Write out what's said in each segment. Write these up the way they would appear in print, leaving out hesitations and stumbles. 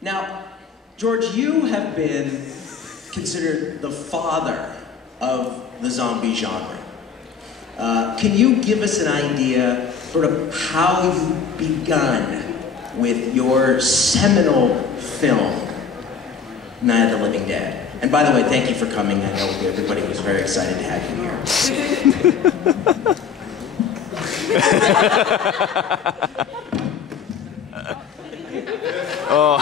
Now, George, you have been considered the father of the zombie genre. Can you give us an idea sort of how you begun with your seminal film, Night of the Living Dead? And by the way, thank you for coming. I know everybody was very excited to have you here. Oh.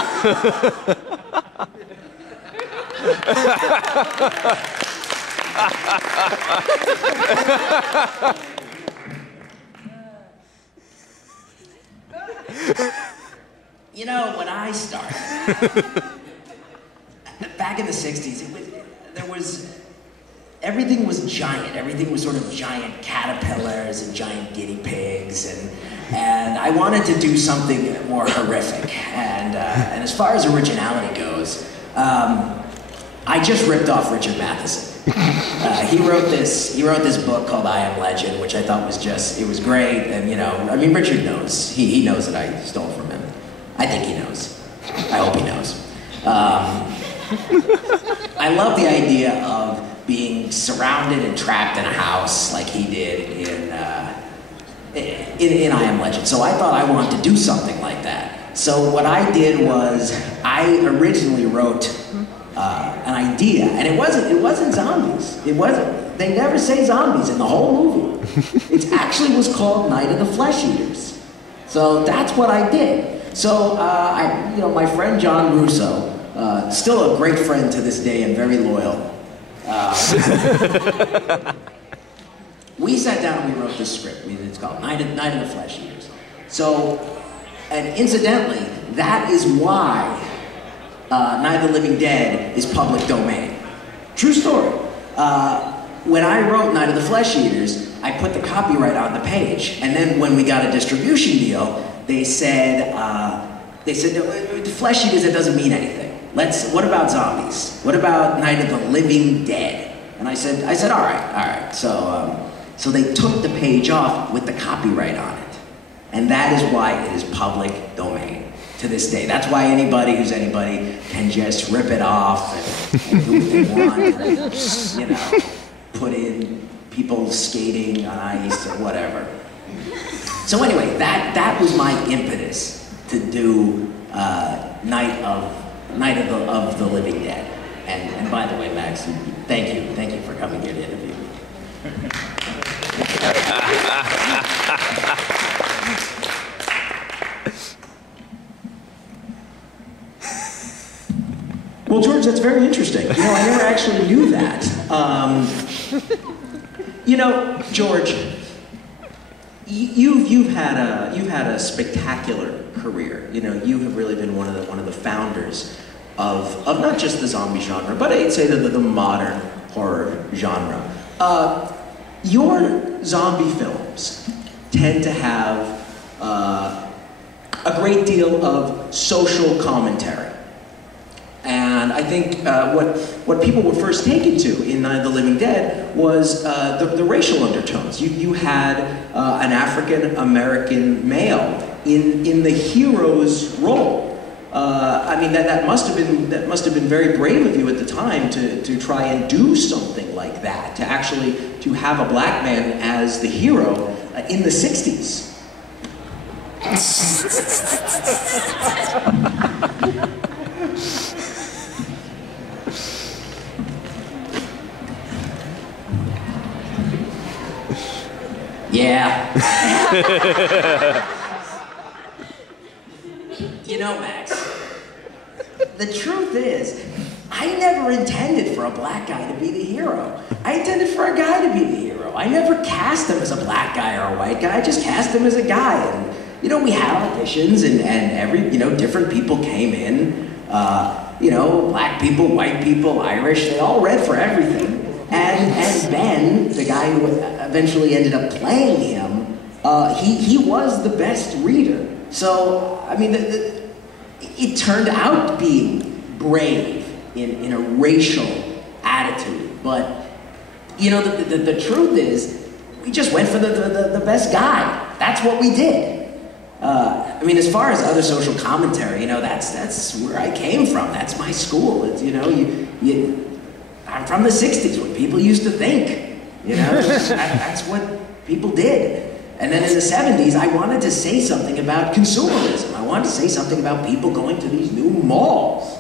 You know, when I started, back in the 60s, everything was giant. Everything was sort of giant caterpillars and giant guinea pigs, and I wanted to do something more horrific. And as far as originality goes, I just ripped off Richard Matheson. He wrote this book called I Am Legend, which I thought was it was great. And you know, I mean, Richard knows. He knows that I stole from him. I think he knows. I hope he knows. I love the idea of being surrounded and trapped in a house like he did in I Am Legend. So I thought I wanted to do something like that. So what I did was I originally wrote an idea, and it wasn't zombies. They never say zombies in the whole movie. It actually was called Night of the Flesh Eaters. So that's what I did. So my friend John Russo, still a great friend to this day and very loyal. We sat down and we wrote this script. It's called Night of the Flesh Eaters. So, and incidentally, that is why Night of the Living Dead is public domain. True story. When I wrote Night of the Flesh Eaters, I put the copyright on the page, and then when we got a distribution deal, they said, the Flesh Eaters, it doesn't mean anything. What about zombies? What about Night of the Living Dead? And I said, all right. So they took the page off with the copyright on it. And that is why it is public domain to this day. That's why anybody who's anybody can just rip it off and do what they want, and, you know, put in people skating on ice or whatever. So anyway, that was my impetus to do Night of the Living Dead. And by the way, Max, thank you for coming here to interview me. Well, George, that's very interesting. You know, I never actually knew that. You know, George, you've had a spectacular career. You know, you have really been one of the founders of not just the zombie genre, but I'd say the modern horror genre. Your zombie films tend to have a great deal of social commentary. And I think what people were first taken to in Night of the Living Dead was the racial undertones. You had an African-American male in the hero's role. I mean, that must have been very brave of you at the time to try and do something like that, to have a black man as the hero in the 60s. Yeah. You know, Max, the truth is, I never intended for a black guy to be the hero. I intended for a guy to be the hero. I never cast him as a black guy or a white guy. I just cast him as a guy. And, you know, we had auditions and different people came in. You know, black people, white people, Irish, they all read for everything. And Ben, the guy who eventually ended up playing him, he was the best reader. So, I mean, it turned out being brave in a racial attitude. But, you know, the truth is, we just went for the best guy. That's what we did. mean, as far as other social commentary, you know, that's where I came from. That's my school. It's, you know, I'm from the 60s, when people used to think, you know, that's what people did. And then in the 70s, I wanted to say something about consumerism. I wanted to say something about people going to these new malls.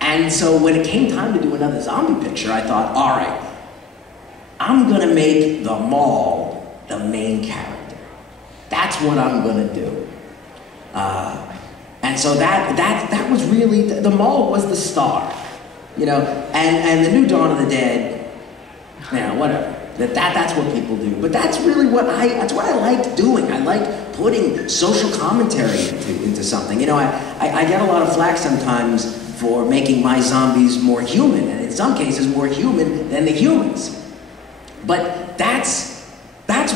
And so when it came time to do another zombie picture, I thought, all right, I'm gonna make the mall the main character. That's what I'm gonna do. And so that was really, the mall was the star. You know, and the new Dawn of the Dead, you know, whatever. That's what people do. But that's really that's what I liked doing. I liked putting social commentary into something. You know, I get a lot of flack sometimes for making my zombies more human, and in some cases more human than the humans. But that's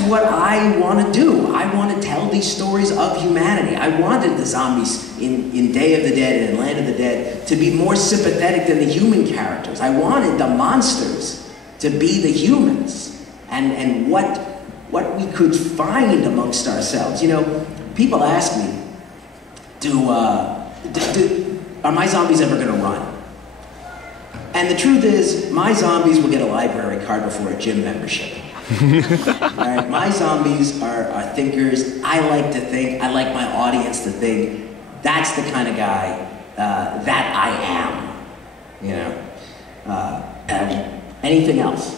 what I want to do. I want to tell these stories of humanity. I wanted the zombies in Day of the Dead and in Land of the Dead to be more sympathetic than the human characters. I wanted the monsters to be the humans, and what we could find amongst ourselves. You know, people ask me, are my zombies ever going to run? And the truth is, my zombies will get a library card before a gym membership. Right? My zombies are thinkers. I like to think. I like my audience to think. That's the kind of guy that I am. You know, anything else?